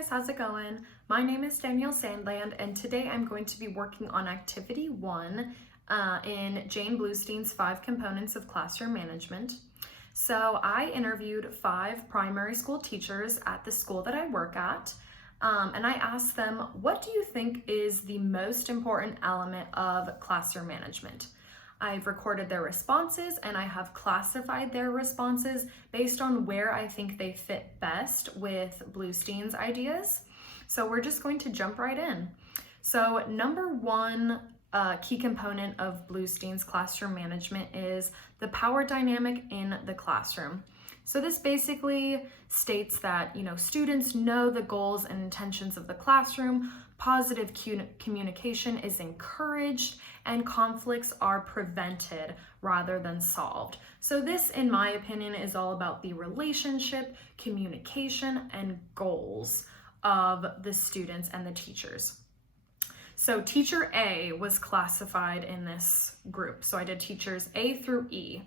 guys, how's it going? My name is Danielle Sandland, and today I'm going to be working on activity 1 in Jane Bluestein's 5 Components of Classroom Management. So I interviewed 5 primary school teachers at the school that I work at, and I asked them, what do you think is the most important element of classroom management? I've recorded their responses and I have classified their responses based on where I think they fit best with Bluestein's ideas. So we're just going to jump right in. So number 1 key component of Bluestein's classroom management is the power dynamic in the classroom. So this basically states that, students know the goals and intentions of the classroom, positive communication is encouraged, and conflicts are prevented rather than solved. So this, in my opinion, is all about the relationship, communication, and goals of the students and the teachers. So teacher A was classified in this group. So I did teachers A through E.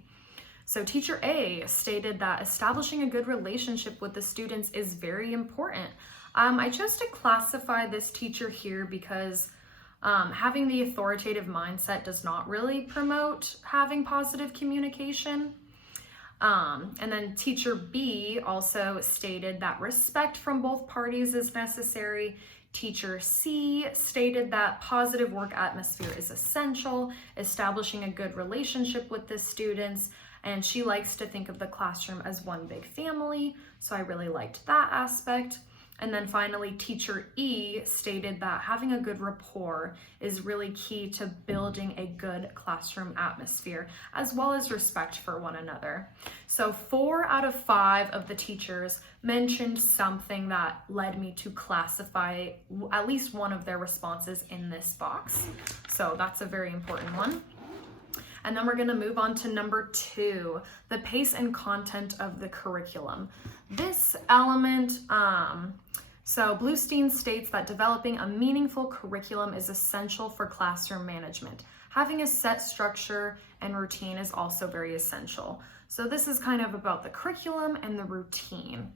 So teacher A stated that establishing a good relationship with the students is very important. I chose to classify this teacher here because having the authoritative mindset does not really promote having positive communication. And then teacher B also stated that respect from both parties is necessary. Teacher C stated that positive work atmosphere is essential, establishing a good relationship with the students, and she likes to think of the classroom as one big family, so I really liked that aspect. And then finally, teacher E stated that having a good rapport is really key to building a good classroom atmosphere, as well as respect for one another. So 4 out of 5 of the teachers mentioned something that led me to classify at least one of their responses in this box. So that's a very important one. And then we're going to move on to number 2, the pace and content of the curriculum. This element, so Bluestein states that developing a meaningful curriculum is essential for classroom management. Having a set structure and routine is also very essential. So this is kind of about the curriculum and the routine.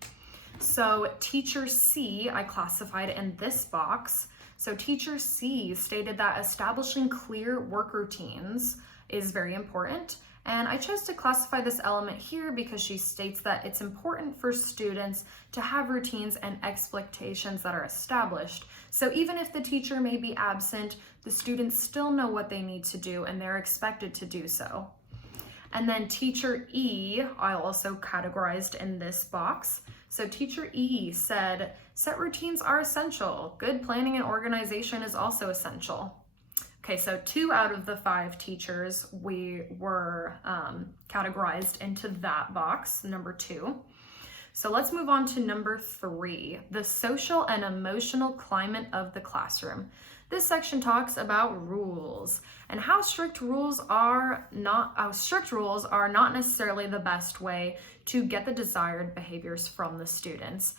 So teacher C, I classified in this box. So teacher C stated that establishing clear work routines is very important. And I chose to classify this element here because she states that it's important for students to have routines and expectations that are established. So even if the teacher may be absent, the students still know what they need to do and they're expected to do so. And then teacher E, I also categorized in this box. So teacher E said, set routines are essential. Good planning and organization is also essential. Okay, so 2 out of the 5 teachers we were categorized into that box, number 2. So let's move on to number 3, the social and emotional climate of the classroom. This section talks about rules and how strict rules are not necessarily the best way to get the desired behaviors from the students.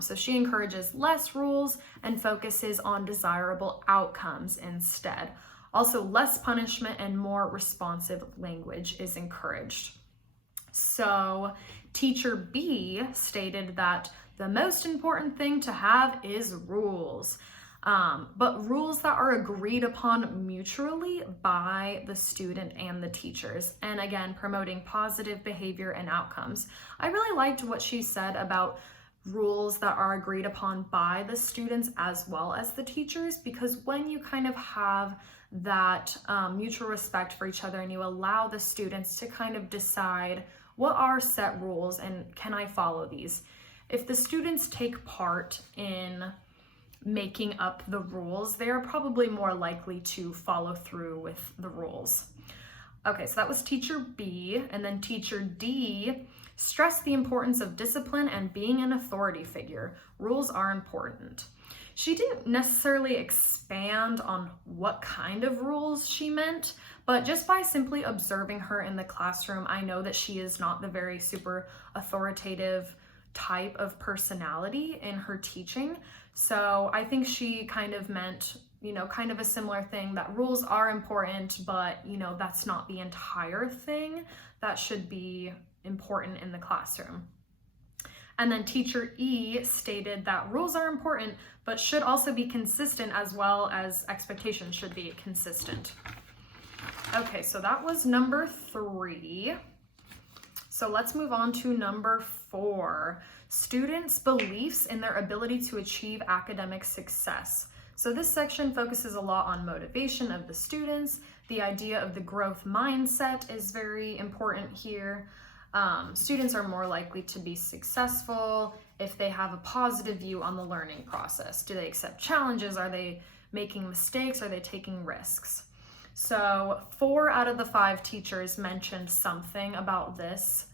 So she encourages less rules and focuses on desirable outcomes instead. Also, less punishment and more responsive language is encouraged. So teacher B stated that the most important thing to have is rules, but rules that are agreed upon mutually by the student and the teachers. And again, promoting positive behavior and outcomes. I really liked what she said about rules that are agreed upon by the students as well as the teachers, because when you kind of have that mutual respect for each other and you allow the students to kind of decide what are set rules and can I follow these? If the students take part in making up the rules, they are probably more likely to follow through with the rules. Okay, so that was teacher B, and then teacher D stressed the importance of discipline and being an authority figure. Rules are important. She didn't necessarily expand on what kind of rules she meant, but just by simply observing her in the classroom, I know that she is not the very super authoritative type of personality in her teaching. So I think she kind of meant, kind of a similar thing, that rules are important, but, that's not the entire thing that should be important in the classroom. And then teacher E stated that rules are important, but should also be consistent, as well as expectations should be consistent. Okay, so that was number 3. So let's move on to number 4, students' beliefs in their ability to achieve academic success. So this section focuses a lot on motivation of the students. The idea of the growth mindset is very important here. Students are more likely to be successful if they have a positive view on the learning process. Do they accept challenges? Are they making mistakes? Are they taking risks? So 4 out of the 5 teachers mentioned something about this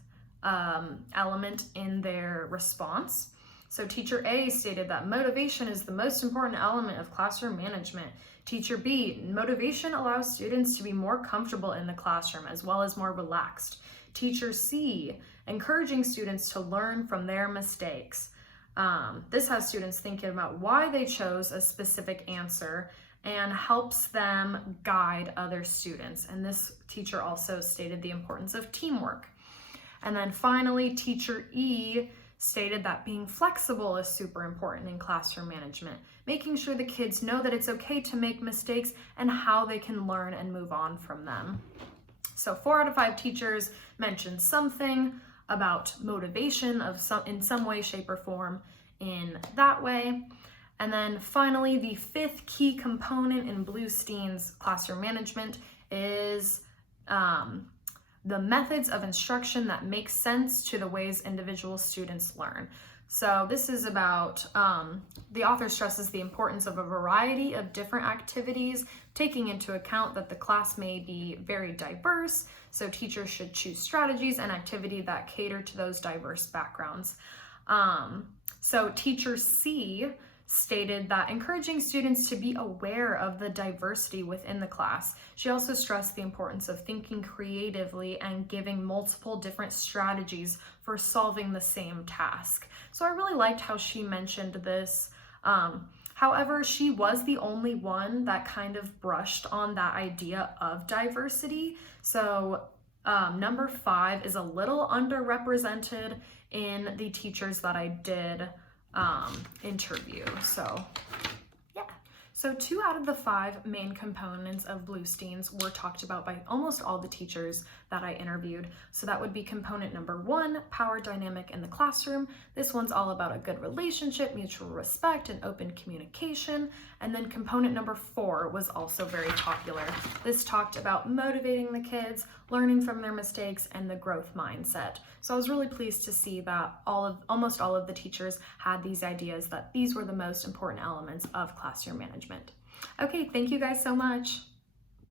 element in their response. So teacher A stated that motivation is the most important element of classroom management. Teacher B, motivation allows students to be more comfortable in the classroom as well as more relaxed. Teacher C, encouraging students to learn from their mistakes. This has students thinking about why they chose a specific answer and helps them guide other students. And this teacher also stated the importance of teamwork. And then finally, teacher E stated that being flexible is super important in classroom management, making sure the kids know that it's okay to make mistakes and how they can learn and move on from them. So 4 out of 5 teachers mentioned something about motivation in some way, shape, or form in that way. And then finally, the 5th key component in Bluestein's classroom management is the methods of instruction that make sense to the ways individual students learn. So this is about, the author stresses the importance of a variety of different activities, taking into account that the class may be very diverse, so teachers should choose strategies and activity that cater to those diverse backgrounds. So teacher C stated that encouraging students to be aware of the diversity within the class. She also stressed the importance of thinking creatively and giving multiple different strategies for solving the same task. So I really liked how she mentioned this. However, she was the only one that kind of brushed on that idea of diversity. So number 5 is a little underrepresented in the teachers that I did interview. So yeah, so 2 out of the 5 main components of Bluestein's were talked about by almost all the teachers that I interviewed. So that would be component number 1, power dynamic in the classroom. This one's all about a good relationship, mutual respect, and open communication. And then component number 4 was also very popular. This talked about motivating the kids, learning from their mistakes, and the growth mindset. So I was really pleased to see that almost all of the teachers had these ideas that these were the most important elements of classroom management. Okay, thank you guys so much.